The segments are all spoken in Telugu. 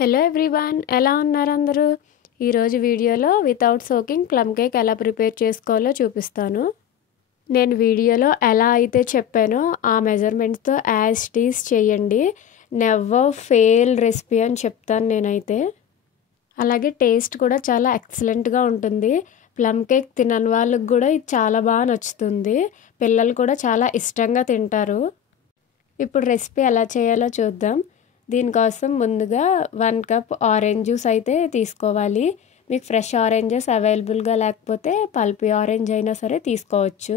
హలో ఎవ్రీవన్, ఎలా ఉన్నారు అందరూ? ఈరోజు వీడియోలో వితౌట్ సోకింగ్ ప్లమ్ కేక్ ఎలా ప్రిపేర్ చేసుకోవాలో చూపిస్తాను. నేను వీడియోలో ఎలా అయితే చెప్పానో ఆ మెజర్మెంట్స్తో యాజ్ ఇట్ ఈజ్ చేయండి. నెవర్ ఫెయిల్ రెసిపీ అని చెప్తాను నేనైతే. అలాగే టేస్ట్ కూడా చాలా ఎక్సలెంట్గా ఉంటుంది. ప్లమ్ కేక్ తినని వాళ్ళకి కూడా ఇది చాలా బాగా నచ్చుతుంది. పిల్లలు కూడా చాలా ఇష్టంగా తింటారు. ఇప్పుడు రెసిపీ ఎలా చేయాలో చూద్దాం. దీనికోసం ముందుగా 1 కప్ ఆరెంజ్ జ్యూస్ అయితే తీసుకోవాలి. మీకు ఫ్రెష్ ఆరెంజెస్ అవైలబుల్గా లేకపోతే పల్పీ ఆరెంజ్ అయినా సరే తీసుకోవచ్చు.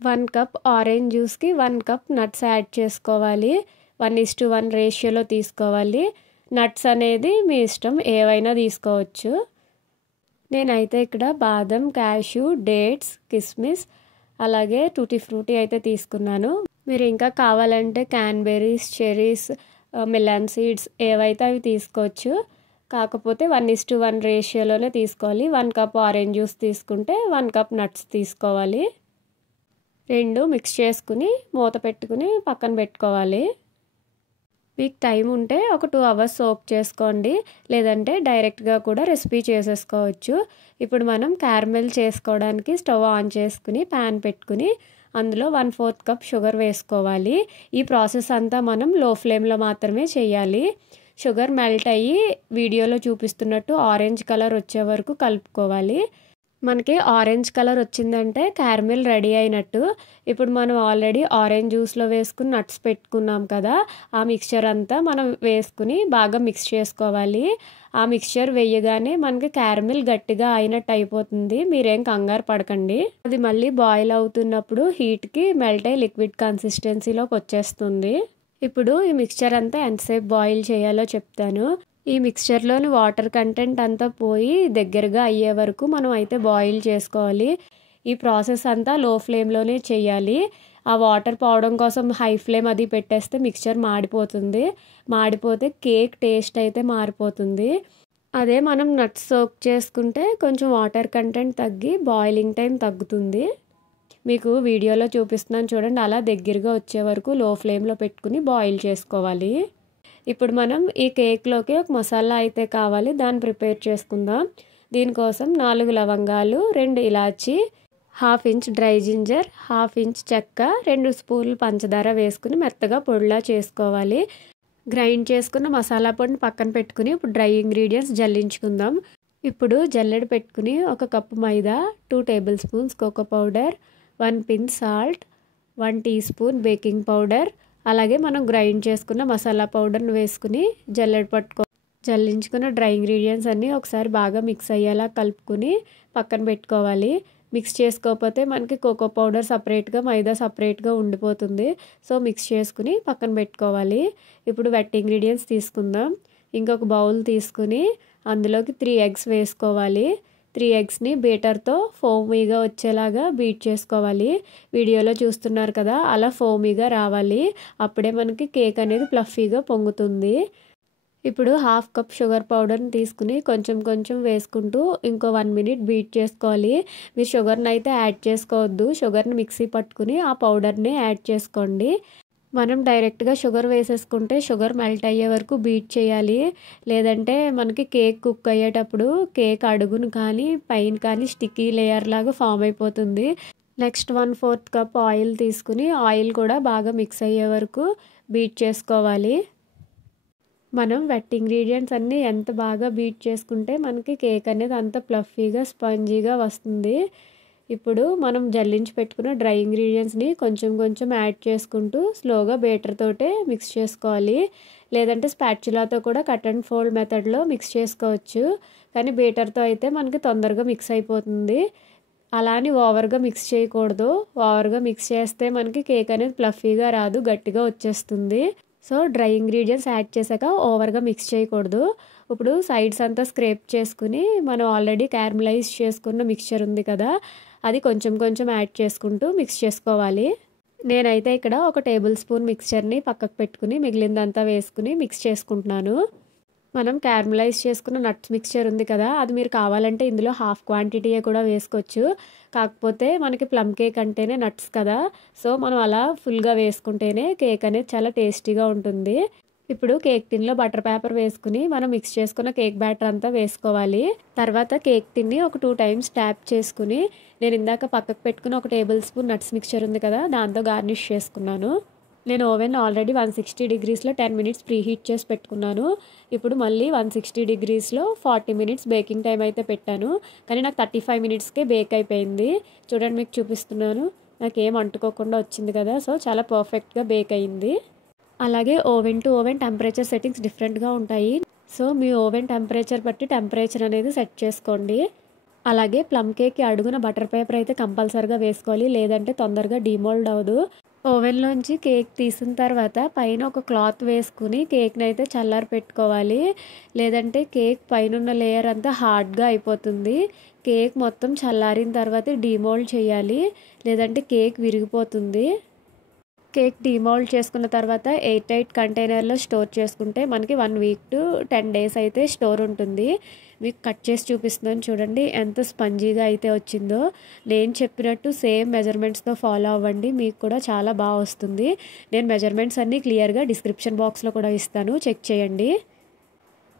1 కప్ ఆరెంజ్ జ్యూస్కి 1 కప్ నట్స్ యాడ్ చేసుకోవాలి. 1:1 రేషియోలో తీసుకోవాలి. నట్స్ అనేది మీ ఇష్టం, ఏవైనా తీసుకోవచ్చు. నేనైతే ఇక్కడ బాదం, క్యాష్యూ, డేట్స్, కిస్మిస్ అలాగే టూటీ ఫ్రూటీ అయితే తీసుకున్నాను. మీరు ఇంకా కావాలంటే క్యాన్బెర్రీస్, చెరీస్, మిలన్ సీడ్స్ ఏవైతే అవి తీసుకోవచ్చు. కాకపోతే 1:1 రేషియోలోనే తీసుకోవాలి. 1 కప్ ఆరెంజ్ జ్యూస్ తీసుకుంటే 1 కప్ నట్స్ తీసుకోవాలి. రెండు మిక్స్ చేసుకుని మూత పెట్టుకుని పక్కన పెట్టుకోవాలి. మీకు టైం ఉంటే ఒక 2 అవర్స్ సోక్ చేసుకోండి, లేదంటే డైరెక్ట్గా కూడా రెసిపీ చేసేసుకోవచ్చు. ఇప్పుడు మనం క్యారమెల్ చేసుకోవడానికి స్టవ్ ఆన్ చేసుకుని ప్యాన్ పెట్టుకుని అందులో 1/4 కప్ షుగర్ వేసుకోవాలి. ఈ ప్రాసెస్ అంతా మనం లో ఫ్లేమ్లో మాత్రమే చేయాలి. షుగర్ మెల్ట్ అయ్యి వీడియోలో చూపిస్తున్నట్టు ఆరెంజ్ కలర్ వచ్చే వరకు కలుపుకోవాలి. మనకి ఆరెంజ్ కలర్ వచ్చిందంటే క్యారమెల్ రెడీ అయినట్టు. ఇప్పుడు మనం ఆల్రెడీ ఆరెంజ్ జ్యూస్లో వేసుకుని నట్స్ పెట్టుకున్నాం కదా, ఆ మిక్స్చర్ అంతా మనం వేసుకుని బాగా మిక్స్ చేసుకోవాలి. ఆ మిక్స్చర్ వేయగానే మనకి క్యారమెల్ గట్టిగా అయినట్టు అయిపోతుంది. మీరేం కంగారు పడకండి. అది మళ్ళీ బాయిల్ అవుతున్నప్పుడు హీట్కి మెల్ట్ అయ్యి లిక్విడ్ కన్సిస్టెన్సీలోకి వచ్చేస్తుంది. ఇప్పుడు ఈ మిక్స్చర్ అంతా ఎంతసేపు బాయిల్ చేయాలో చెప్తాను. ఈ మిక్స్చర్లోని వాటర్ కంటెంట్ అంతా పోయి దగ్గరగా అయ్యే వరకు మనం అయితే బాయిల్ చేసుకోవాలి. ఈ ప్రాసెస్ అంతా లో ఫ్లేమ్లోనే చేయాలి. ఆ వాటర్ పోవడం కోసం హై ఫ్లేమ్ అది పెట్టేస్తే మిక్స్చర్ మాడిపోతుంది. మాడిపోతే కేక్ టేస్ట్ అయితే మారిపోతుంది. అదే మనం నట్స్ సోక్ చేసుకుంటే కొంచెం వాటర్ కంటెంట్ తగ్గి బాయిలింగ్ టైం తగ్గుతుంది. మీకు వీడియోలో చూపిస్తున్నాను చూడండి, అలా దగ్గరగా వచ్చే వరకు లో ఫ్లేమ్లో పెట్టుకుని బాయిల్ చేసుకోవాలి. ఇప్పుడు మనం ఈ కేక్లోకి ఒక మసాలా అయితే కావాలి, దాన్ని ప్రిపేర్ చేసుకుందాం. దీనికోసం 4 లవంగాలు, 2 ఇలాచి, 1/2 ఇంచ్ డ్రై జింజర్, 1/2 ఇంచ్ చెక్క, 2 స్పూన్లు పంచదార వేసుకుని మెత్తగా పొడిలా చేసుకోవాలి. గ్రైండ్ చేసుకున్న మసాలా పొడిని పక్కన పెట్టుకుని ఇప్పుడు డ్రై ఇంగ్రీడియంట్స్ జల్లించుకుందాం. ఇప్పుడు జల్లెడ పెట్టుకుని 1 కప్పు మైదా, 2 tablespoons cocoa powder, 1 pinch salt, 1 teaspoon baking powder, అలాగే మనం గ్రైండ్ చేసుకున్న మసాలా పౌడర్ని వేసుకుని జల్లించుకున్న డ్రై ఇంగ్రీడియంట్స్ అన్నీ ఒకసారి బాగా మిక్స్ అయ్యేలా కలుపుకుని పక్కన పెట్టుకోవాలి. మిక్స్ చేసుకోకపోతే మనకి కోకో పౌడర్ సపరేట్గా, మైదా సపరేట్గా ఉండిపోతుంది. సో మిక్స్ చేసుకుని పక్కన పెట్టుకోవాలి. ఇప్పుడు వెట్ ఇంగ్రీడియంట్స్ తీసుకుందాం. ఇంకొక బౌల్ తీసుకుని అందులోకి 3 ఎగ్స్ వేసుకోవాలి. 3 ఎగ్స్ని బీటర్తో ఫోమీగా వచ్చేలాగా బీట్ చేసుకోవాలి. వీడియోలో చూస్తున్నారు కదా, అలా ఫోమీగా రావాలి. అప్పుడే మనకి కేక్ అనేది ప్లఫీగా పొంగుతుంది. ఇప్పుడు 1/2 కప్ షుగర్ పౌడర్ని తీసుకుని కొంచెం కొంచెం వేసుకుంటూ ఇంకో 1 మినిట్ బీట్ చేసుకోవాలి. మీరు షుగర్ని అయితే యాడ్ చేసుకోవద్దు. షుగర్ని మిక్సీ పట్టుకుని ఆ పౌడర్ని యాడ్ చేసుకోండి. మనం డైరెక్ట్గా షుగర్ వేసేసుకుంటే షుగర్ మెల్ట్ అయ్యే వరకు బీట్ చేయాలి. లేదంటే మనకి కేక్ కుక్ అయ్యేటప్పుడు కేక్ అడుగును కానీ పైన కానీ స్టిక్కీ లేయర్ లాగా ఫామ్ అయిపోతుంది. నెక్స్ట్ 1/4 కప్ ఆయిల్ తీసుకుని ఆయిల్ కూడా బాగా మిక్స్ అయ్యే వరకు బీట్ చేసుకోవాలి. మనం వెట్ ఇంగ్రీడియంట్స్ అన్నీ ఎంత బాగా బీట్ చేసుకుంటే మనకి కేక్ అనేది అంత ప్లఫీగా స్పాంజీగా వస్తుంది. ఇప్పుడు మనం జల్లించి పెట్టుకున్న డ్రై ఇంగ్రీడియంట్స్ని కొంచెం కొంచెం యాడ్ చేసుకుంటూ స్లోగా బీటర్ తోటే మిక్స్ చేసుకోవాలి. లేదంటే స్పాచులాతో కూడా కట్ అండ్ ఫోల్డ్ మెథడ్లో మిక్స్ చేసుకోవచ్చు. కానీ బీటర్తో అయితే మనకి తొందరగా మిక్స్ అయిపోతుంది. అలా అని ఓవర్గా మిక్స్ చేయకూడదు. ఓవర్గా మిక్స్ చేస్తే మనకి కేక్ అనేది ప్లఫీగా రాదు, గట్టిగా వచ్చేస్తుంది. సో డ్రై ఇంగ్రీడియంట్స్ యాడ్ చేశాక ఓవర్గా మిక్స్ చేయకూడదు. ఇప్పుడు సైడ్స్ అంతా స్క్రేప్ చేసుకుని మనం ఆల్రెడీ క్యారమలైజ్ చేసుకున్న మిక్స్చర్ ఉంది కదా, అది కొంచెం కొంచెం యాడ్ చేసుకుంటూ మిక్స్ చేసుకోవాలి. నేనైతే ఇక్కడ 1 టేబుల్ స్పూన్ మిక్స్చర్ని పక్కకు పెట్టుకుని మిగిలిందంతా వేసుకుని మిక్స్ చేసుకుంటున్నాను. మనం క్యారమలైజ్ చేసుకున్న నట్స్ మిక్స్చర్ ఉంది కదా, అది మీరు కావాలంటే ఇందులో హాఫ్ క్వాంటిటీయే కూడా వేసుకోవచ్చు. కాకపోతే మనకి ప్లమ్ కేక్ అంటేనే నట్స్ కదా, సో మనం అలా ఫుల్గా వేసుకుంటేనే కేక్ అనేది చాలా టేస్టీగా ఉంటుంది. ఇప్పుడు కేక్ టిన్‌లో బటర్ పేపర్ వేసుకొని మనం మిక్స్ చేసుకున్న కేక్ బ్యాటర్ అంతా వేసుకోవాలి. తర్వాత కేక్ టిన్‌ని ఒక 2 టైమ్స్ ట్యాప్ చేసుకొని నేను ఇందాక పక్కకు పెట్టుకున్న ఒక టేబుల్ స్పూన్ నట్స్ మిక్చర్ ఉంది కదా, దాంతో గార్నిష్ చేసుకున్నాను. నేను ఓవెన్ ఆల్రెడీ 160 డిగ్రీస్‌లో 10 మినిట్స్ ప్రీ హీట్ చేసి పెట్టుకున్నాను. ఇప్పుడు మళ్ళీ 160 డిగ్రీస్‌లో 40 మినిట్స్ బేకింగ్ టైం అయితే పెట్టాను. కానీ నాకు 35 మినిట్స్‌కే బేక్ అయిపోయింది. చూడండి మీకు చూపిస్తున్నాను. నాకేం అంటుకోకుండా వచ్చింది కదా! సో, చాలా పర్ఫెక్ట్‌గా బేక్ అయింది. అలాగే oven to oven temperature settings డిఫరెంట్‌గా ఉంటాయి. సో, మీ ఓవెన్ టెంపరేచర్ బట్టి టెంపరేచర్ అనేది సెట్ చేసుకోండి. అలాగే ప్లమ్ కేక్‌కి అడుగున బటర్ పేపర్ అయితే కంపల్సరీగా వేసుకోవాలి. లేదంటే తొందరగా డీమోల్డ్ అవ్వదు. ఓవెన్‌లోంచి కేక్ తీసిన తర్వాత పైన ఒక క్లాత్ వేసుకొని కేక్‌నైతే చల్లారి పెట్టుకోవాలి. లేదంటే కేక్ పైనున్న లేయర్ అంతా హార్డ్‌గా అయిపోతుంది. కేక్ మొత్తం చల్లారిన తర్వాతే డీమోల్డ్ చేయాలి. లేదంటే కేక్ విరిగిపోతుంది. కేక్ డీమోల్డ్ చేసుకున్న తర్వాత ఎయిర్ టైట్ కంటైనర్‌లో స్టోర్ చేసుకుంటే మనకి 1 వీక్ టు 10 డేస్ అయితే స్టోర్ ఉంటుంది. మీకు కట్ చేసి చూపిస్తున్నాను చూడండి ఎంత స్పంజీగా అయితే వచ్చిందో. నేను చెప్పినట్టు సేమ్ మెజర్మెంట్స్‌తో ఫాలో అవ్వండి. మీకు కూడా చాలా బాగా వస్తుంది. నేను మెజర్మెంట్స్ అన్నీ క్లియర్‌గా డిస్క్రిప్షన్ బాక్స్‌లో కూడా ఇస్తాను. చెక్ చేయండి.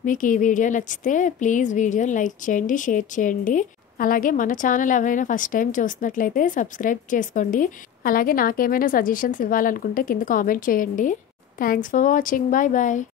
మీకు ఈ వీడియో నచ్చితే ప్లీజ్ వీడియోని లైక్ చేయండి, షేర్ చేయండి. అలాగే మన ఛానల్ ఎవరైనా ఫస్ట్ టైం చూస్తున్నట్లయితే సబ్స్క్రైబ్ చేసుకోండి. అలాగే నాకేమైనా సజెషన్స్ ఇవ్వాలనుకుంటే కింద కామెంట్ చేయండి. Thanks for watching. Bye bye.